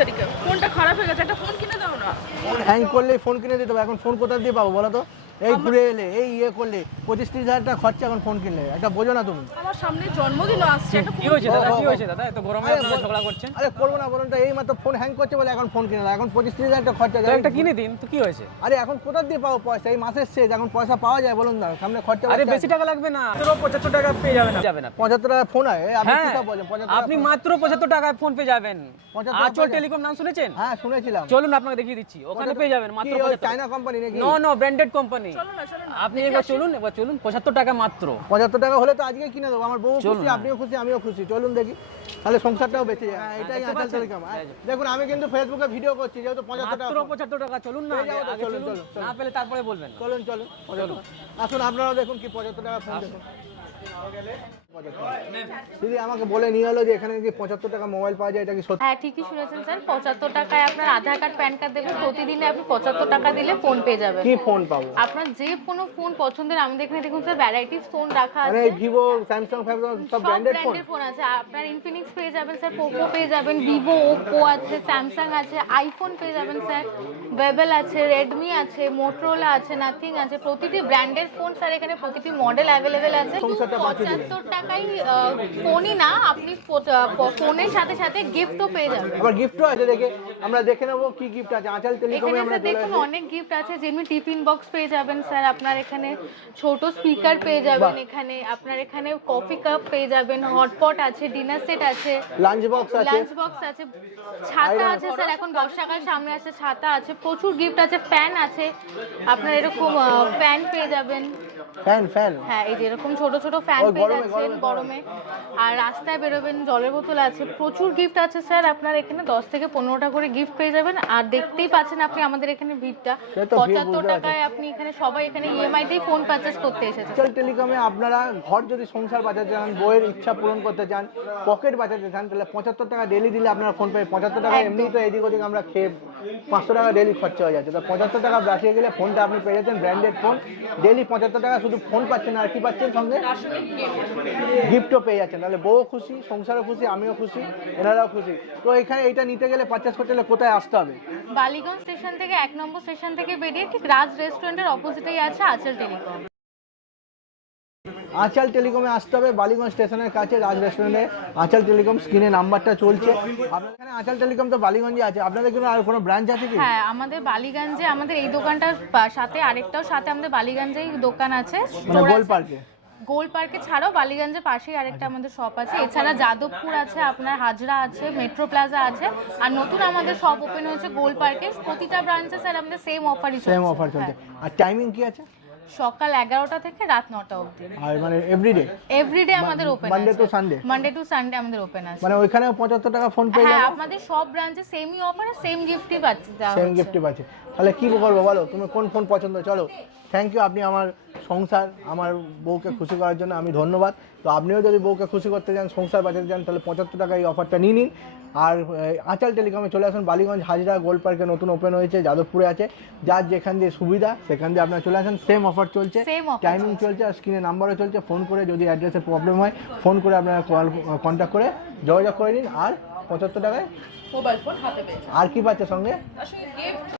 তারিখে ফোনটা খারাপ হয়ে গেছে, একটা ফোন কিনে দাও না। ফোন হ্যাং করলে ফোন কিনে দিতে হবে, এখন ফোন কোথা দিয়ে পাবো বলো তো? এই ঘুরে এলে এই ইয়ে করলে 25-30 হাজার টাকা খরচা এখন ফোন কিনলে, একটা বোঝো না তুমি? আমার সামনে জন্মদিন আসছে, একটা কি ফোন হয়েছে দাদা, কি হয়েছে দাদা, এত গরমে আপনারা ঝগড়া করছেন? আরে করবো না বলুন তো, এই মাত্র ফোন হ্যাং করছে বলে এখন ফোন কিনে দাও, এখন 25-30 হাজার টাকা খরচা তো যায়। একটা কিনে দিন, তো কি হয়েছে? আরে এখন কোথা দিয়ে পাবো পয়সা? এই মাসের শেষ, এখন পয়সা পাওয়া যায় বলুন না? সামনে খরচা আরে বাড়ছে। বেশি টাকা লাগবে না, 75 টাকা পেয়ে যাবেন যাবেন আপনি। 75 টাকা ফোন হয়? আপনি কি হ্যাঁ, সব বলেন? 75 আপনি মাত্র 75 টাকায় ফোন পেয়ে যাবেন। 75 আঁচল টেলিকম নাম শুনেছেন? হ্যাঁ শুনেছিলাম। চলুন আপনাকে দেখিয়ে দিচ্ছি, ওখানে পেয়ে যাবেন মাত্র 75 চায়না কোম্পানি নাকি? No no, branded company. চলো না, চলো না। আপনি একবার চলুন, 75 টাকা মাত্র। 75 টাকা হলে তো আজকে কিনে দেবো, আমার বউ চলুন, খুশি, হ্যাঁ। আপনিও খুশি, আমিও খুশি, চলুন দেখি, তাহলে সংসারটাও বেঁচে যায়। হ্যাঁ, এটাই দেখতে আঁচল পাচ্ছেন? টেলিকম। দেখুন আমি কিন্তু ফেসবুকে ভিডিও করছি, যেহেতু 75 টাকা মাত্র 75 টাকা, চলুন না, পেয়ে যাবো তো, আগে চলুন, চলুন, চলুন, না পেলে তারপরে বলবেন। চলুন চলুন চলুন আসুন, আপনারাও দেখুন কি 75 টাকা ফোন দেখুন। দিদি আমাকে বলে নিয়ে হলো যে এখানে কি 75 টাকা মোবাইল পাওয়া যায়, এটা কি সত্যি? হ্যাঁ ঠিকই শুনেছেন স্যার, 75 টাকায় আপনার আধার কার্ড প্যান কার্ড দেবেন, প্রতিদিনে আপনি 75 টাকা দিলে ফোন পেয়ে যাবেন। কি ফোন পাবো? আপনার যে কোনো ফোন পছন্দের, আমাদের এখানে দেখুন স্যার ভ্যারাইটিস ফোন রাখা মানে আছে। ভিভো, স্যামসাং, সব সব ব্র্যান্ডেড ফোন? ব্র্যান্ডের ফোন আছে, আপনার ইনফিনিক্স পেয়ে যাবেন স্যার, পোকো পেয়ে যাবেন, ভিভো, ওপো আছে, স্যামসাং আছে, আইফোন পেয়ে যাবেন স্যার, ওয়েবেল আছে, রেডমি আছে, মোটরোলা আছে, নাথিং আছে, প্রতিটি ব্র্যান্ডের ফোন স্যার এখানে প্রতিটি মডেল অ্যাভেলেবেল আছে। সংসারটা বাঁচিয়ে দিলেন। 75 টাকায় ফোনই না, আপনি ফোনের সাথে সাথে গিফটও পেয়ে যাবেন। আবার গিফটও আছে, দেখে আমরা দেখে নেবো কি গিফট আছে। আঁচল টেলিকমে এখানে আমরা স্যার চলে দেখুন আসি। অনেক গিফট আছে, যেমনি টিফিন বক্স পেয়ে যাবেন স্যার, আপনার এখানে ছোট স্পিকার পেয়ে যাবেন, এখানে আপনার এখানে কফি কাপ পেয়ে যাবেন, হটপট আছে, ডিনার সেট আছে, লাঞ্চ বক্স আছে, লাঞ্চ বক্স আছে, ছাতা আছে স্যার, এখন বর্ষাকাল সামনে আছে, ছাতা আছে, প্রচুর গিফট আছে, ফ্যান আছে, আপনার এরকম ফ্যান পেয়ে যাবেন। ফ্যান হ্যাঁ এই যে এরকম ছোট ছোট ফ্যান ওই পেয়ে গরমে, যাচ্ছেন গরমে। আর রাস্তায় বেরোবেন, জলের বোতল আছে, প্রচুর গিফট আছে স্যার, আপনার এখানে 10 থেকে 15টা করে গিফট পেয়ে যাবেন। আর দেখতেই পাচ্ছেন আপনি আমাদের এখানে ভিড়টা, সে তো ভিড় 75 বুঝতে টাকায় আপনি এখানে সবাই এখানে ইএমআই তেই ফোন পারচেজ করতে এসেছে। আঁচল টেলিকমে আপনারা ঘর যদি সংসার বাঁচাতে চান, বইয়ের ইচ্ছা পূরণ করতে চান, পকেট বাঁচাতে চান, তাহলে 75 টাকা ডেলি দিলে আপনারা ফোন পাবেন। 75 টাকা এমনি তো এদিক ওদিক আমরা খেয়ে 500 টাকা ডেলি খরচা হয়ে যাচ্ছে, তো 75 টাকা বাঁচিয়ে গেলে ফোনটা আপনি পেয়ে যাচ্ছেন ব্র্যান্ডেড ফোন। ডেলি 75 টাকা শুধু ফোন পাচ্ছেন, আর কি পাচ্ছেন সঙ্গে? গিফটও পেয়ে যাচ্ছেন। তাহলে বউ খুশি, সংসারও খুশি, আমিও খুশি, এনারাও খুশি। তো এখানে এইটা নিতে গেলে পারচেস করতে গেলে কোথায় আসতে হবে? বালিগঞ্জ স্টেশন থেকে 1 নম্বর স্টেশন থেকে বেরিয়ে ঠিক রাজ রেস্টুরেন্টের অপোজিটেই আছে আঁচল টেলিকম। আঁচল টেলিকমে আসতে হবে, বালিগঞ্জ স্টেশনের কাছে রাজ রেস্টুরেন্টে আঁচল টেলিকম, স্ক্রিনে নাম্বারটা চলছে। আপনাদের এখানে আঁচল টেলিকম তো বালিগঞ্জে আছে, আপনাদের এখানে আর কোনো ব্রাঞ্চ আছে কি? হ্যাঁ আমাদের বালিগঞ্জে, আমাদের এই দোকানটার সাথে আরেকটাও সাথে আমাদের বালিগঞ্জেই দোকান আছে, মানে store গোল আছে। পার্কে? গোল পার্কে ছাড়াও বালিগঞ্জের পাশেই আরেকটা আমাদের শপ আছে, এছাড়া যাদবপুর আছে, আপনার হাজরা আছে, মেট্রো প্লাজা আছে, আর নতুন আমাদের শপ ওপেন হয়েছে গোল পার্কে। প্রতিটা ব্রাঞ্চে স্যার আমাদের সেম অফারই চলছে। সেম অফার চলছে। আর টাইমিং কি আছে? সকাল 11টা থেকে রাত 9টা অবধি। আর মানে এভরিডে? এভরিডে আমাদের ওপেন আছে, Monday to Sunday? Monday to Sunday আমাদের ওপেন আছে। মানে ওইখানেও 75 টাকা ফোন পেয়ে হ্যাঁ যাবো? আমাদের সব ব্রাঞ্চে সেমই অফার, সেম গিফটই পাচ্ছি। সেম গিফটই পাচ্ছে। তাহলে কি করবো বলো, তুমি কোন ফোন পছন্দ? চলো, থ্যাংক ইউ, আপনি আমার সংসার, আমার বউকে খুশি করার জন্য আমি ধন্যবাদ। তো আপনিও যদি বউকে খুশি করতে চান, সংসার বাঁচাতে চান, তাহলে 75 টাকা এই অফারটা নিয়ে নিন। আর আঁচল টেলিকমে চলে আসুন, বালিগঞ্জ হাজরা গোল পার্কে নতুন ওপেন হয়েছে, যাদবপুরে আছে, যার যেখান দিয়ে সুবিধা সেখান দিয়ে আপনারা চলে আসেন। সেম অফার চলছে, Same offer টাইমিং চলছে, আর স্ক্রিনে নাম্বারও চলছে। ফোন করে যদি অ্যাড্রেসে প্রবলেম হয়, ফোন করে আপনারা কন্ট্যাক্ট করে যোগাযোগ করে নিন। আর 75 টাকায় মোবাইল ফোন হাতে পেয়ে যাবে। আর কি পাচ্ছে সঙ্গে? তার সঙ্গে গিফট